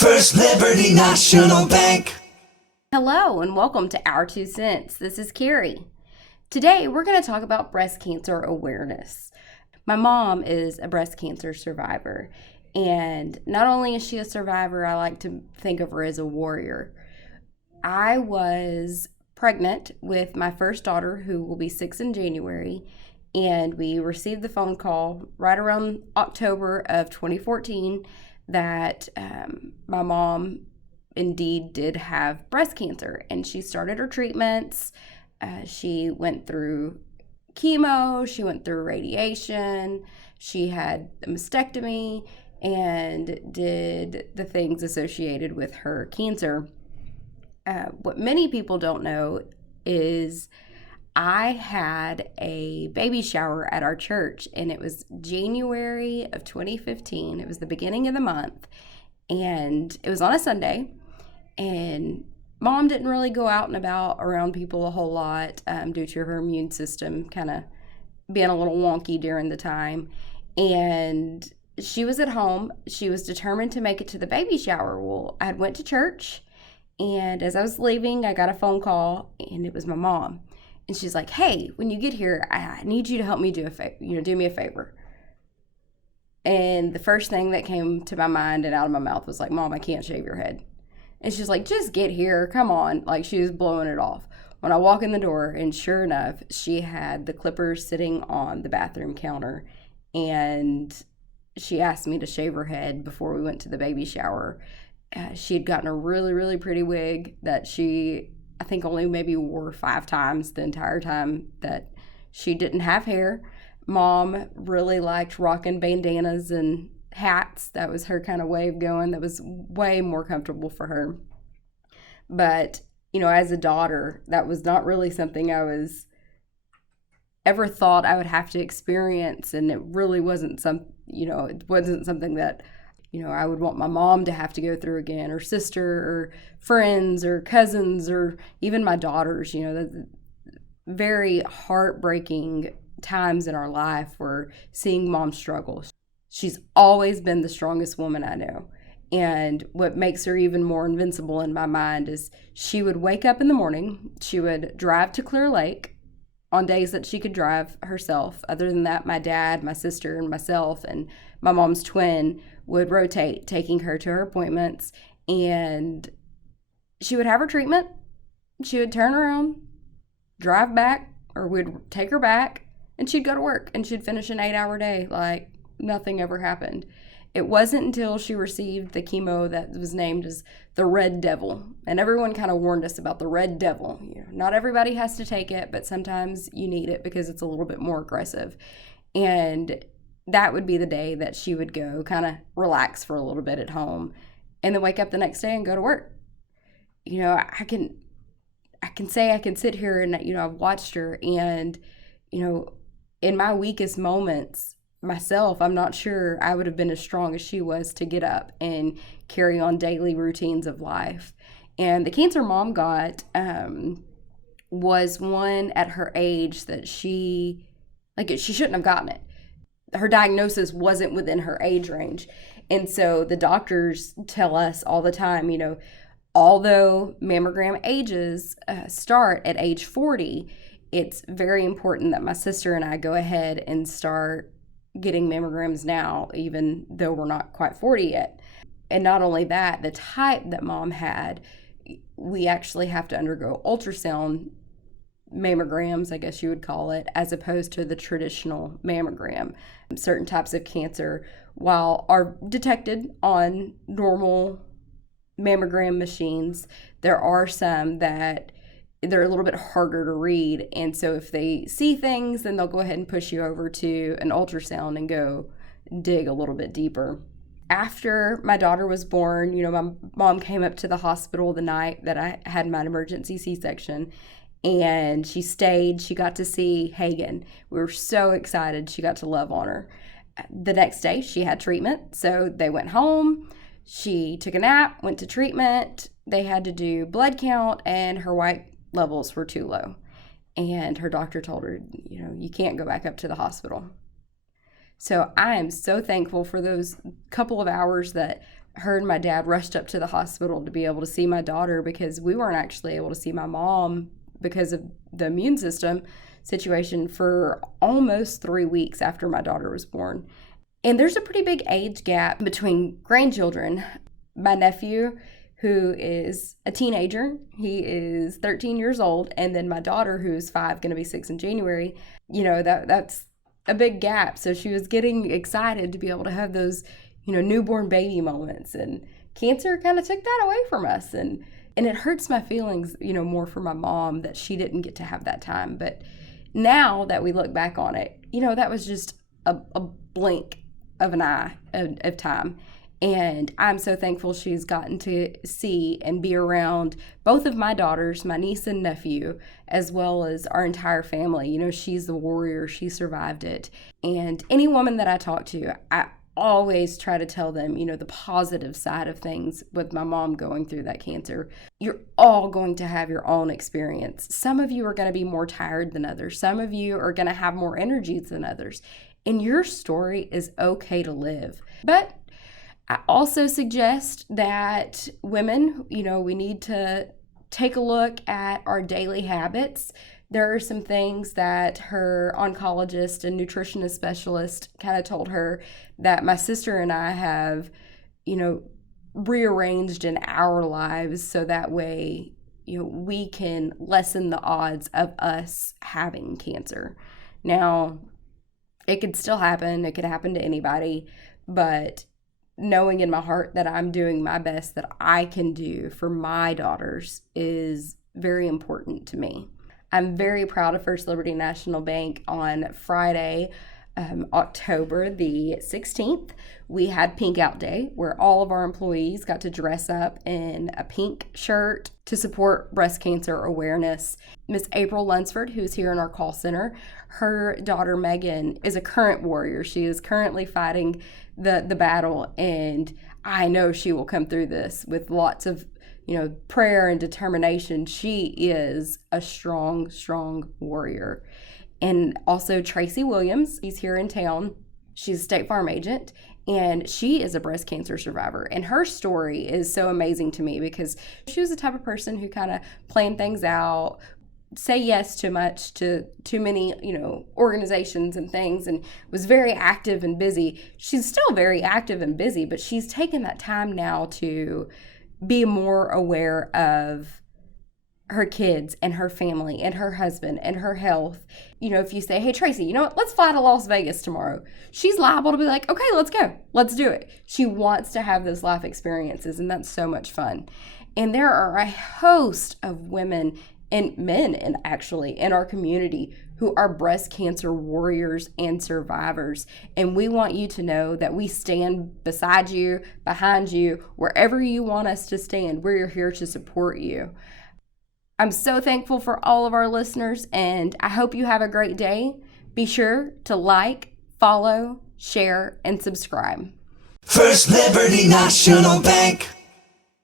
First Liberty National Bank. Hello and welcome to Our Two Cents. This is Keri. Today we're going to talk about breast cancer awareness. My mom is a breast cancer survivor, and not only is she a survivor, I like to think of her as a warrior. I was pregnant with my first daughter, who will be 6 in January, and we received the phone call right around October of 2014 that my mom indeed did have breast cancer, and she started her treatments. She went through chemo, she went through radiation, she had a mastectomy, and did the things associated with her cancer. What many people don't know is I had a baby shower at our church, and it was January of 2015. It was the beginning of the month, and it was on a Sunday, and Mom didn't really go out and about around people a whole lot due to her immune system kind of being a little wonky during the time, and she was at home. She was determined to make it to the baby shower. Well, I had went to church, and as I was leaving, I got a phone call, and it was my mom. And she's like, "Hey, when you get here, I need you to help me do me a favor." And the first thing that came to my mind and out of my mouth was like, "Mom, I can't shave your head." And she's like, "Just get here, come on." Like, she was blowing it off. When I walk in the door, and sure enough, she had the clippers sitting on the bathroom counter, and she asked me to shave her head before we went to the baby shower. She had gotten a really, really pretty wig that she, I think, only maybe wore 5 times the entire time that she didn't have hair. Mom really liked rocking bandanas and hats. That was her kind of way of going. That was way more comfortable for her. But, as a daughter, that was not really something I was ever thought I would have to experience. And it really wasn't it wasn't something that, I would want my mom to have to go through again, or sister, or friends, or cousins, or even my daughters. The very heartbreaking times in our life were seeing Mom struggle. She's always been the strongest woman I know. And what makes her even more invincible in my mind is she would wake up in the morning, she would drive to Clear Lake on days that she could drive herself. Other than that, my dad, my sister, and myself, and my mom's twin would rotate, taking her to her appointments. And she would have her treatment. She would turn around, drive back, or we'd take her back, and she'd go to work, and she'd finish an 8-hour day like nothing ever happened. It wasn't until she received the chemo that was named as the Red Devil. And everyone kind of warned us about the Red Devil. Not everybody has to take it, but sometimes you need it because it's a little bit more aggressive. And that would be the day that she would go kind of relax for a little bit at home and then wake up the next day and go to work. I can say I can sit here and, I've watched her, and, in my weakest moments, myself, I'm not sure I would have been as strong as she was to get up and carry on daily routines of life. And the cancer Mom got was one at her age that she shouldn't have gotten it. Her diagnosis wasn't within her age range. And so the doctors tell us all the time, although mammogram ages start at age 40, it's very important that my sister and I go ahead and start getting mammograms now, even though we're not quite 40 yet. And not only that, the type that Mom had, we actually have to undergo ultrasound mammograms, I guess you would call it, as opposed to the traditional mammogram. Certain types of cancer, while are detected on normal mammogram machines, there are some that they're a little bit harder to read. And so if they see things, then they'll go ahead and push you over to an ultrasound and go dig a little bit deeper. After my daughter was born, my mom came up to the hospital the night that I had my emergency C-section, and she stayed. She got to see Hagen. We were so excited. She got to love on her. The next day, she had treatment. So they went home. She took a nap, went to treatment. They had to do blood count, and her white levels were too low. And her doctor told her, you can't go back up to the hospital. So I am so thankful for those couple of hours that Her and my dad rushed up to the hospital to be able to see my daughter because we weren't actually able to see my mom because of the immune system situation for almost 3 weeks after my daughter was born. And there's a pretty big age gap between grandchildren. My nephew, who is a teenager, he is 13 years old, and then my daughter, who's 5, going to be 6 in January, that's a big gap. So she was getting excited to be able to have those, newborn baby moments, and cancer kind of took that away from us. And it hurts my feelings, more for my mom that she didn't get to have that time. But now that we look back on it, that was just a blink of an eye of time. And I'm so thankful she's gotten to see and be around both of my daughters, my niece and nephew, as well as our entire family. She's the warrior. She survived it. And any woman that I talk to, I always try to tell them, the positive side of things with my mom going through that cancer. You're all going to have your own experience. Some of you are going to be more tired than others. Some of you are going to have more energy than others. And your story is okay to live. But I also suggest that women, we need to take a look at our daily habits. There are some things that her oncologist and nutritionist specialist kind of told her that my sister and I have, rearranged in our lives so that way, we can lessen the odds of us having cancer. Now, it could still happen. It could happen to anybody, but knowing in my heart that I'm doing my best that I can do for my daughters is very important to me. I'm very proud of First Liberty National Bank. On Friday, October the 16th, we had Pink Out Day, where all of our employees got to dress up in a pink shirt to support breast cancer awareness. Miss April Lunsford, who's here in our call center, her daughter Megan is a current warrior. She is currently fighting the battle, and I know she will come through this with lots of prayer and determination. She is a strong warrior. And also Tracy Williams, she's here in town. She's a State Farm agent, and she is a breast cancer survivor. And her story is so amazing to me because she was the type of person who kind of planned things out, say yes too much to too many, organizations and things, and was very active and busy. She's still very active and busy, but she's taken that time now to be more aware of her kids and her family and her husband and her health. If you say, hey, Tracy, let's fly to Las Vegas tomorrow, she's liable to be like, okay, let's go. Let's do it. She wants to have those life experiences, and that's so much fun. And there are a host of women and men, and actually in our community, who are breast cancer warriors and survivors. And we want you to know that we stand beside you, behind you, wherever you want us to stand. We're here to support you. I'm so thankful for all of our listeners, and I hope you have a great day. Be sure to like, follow, share, and subscribe. First Liberty National Bank.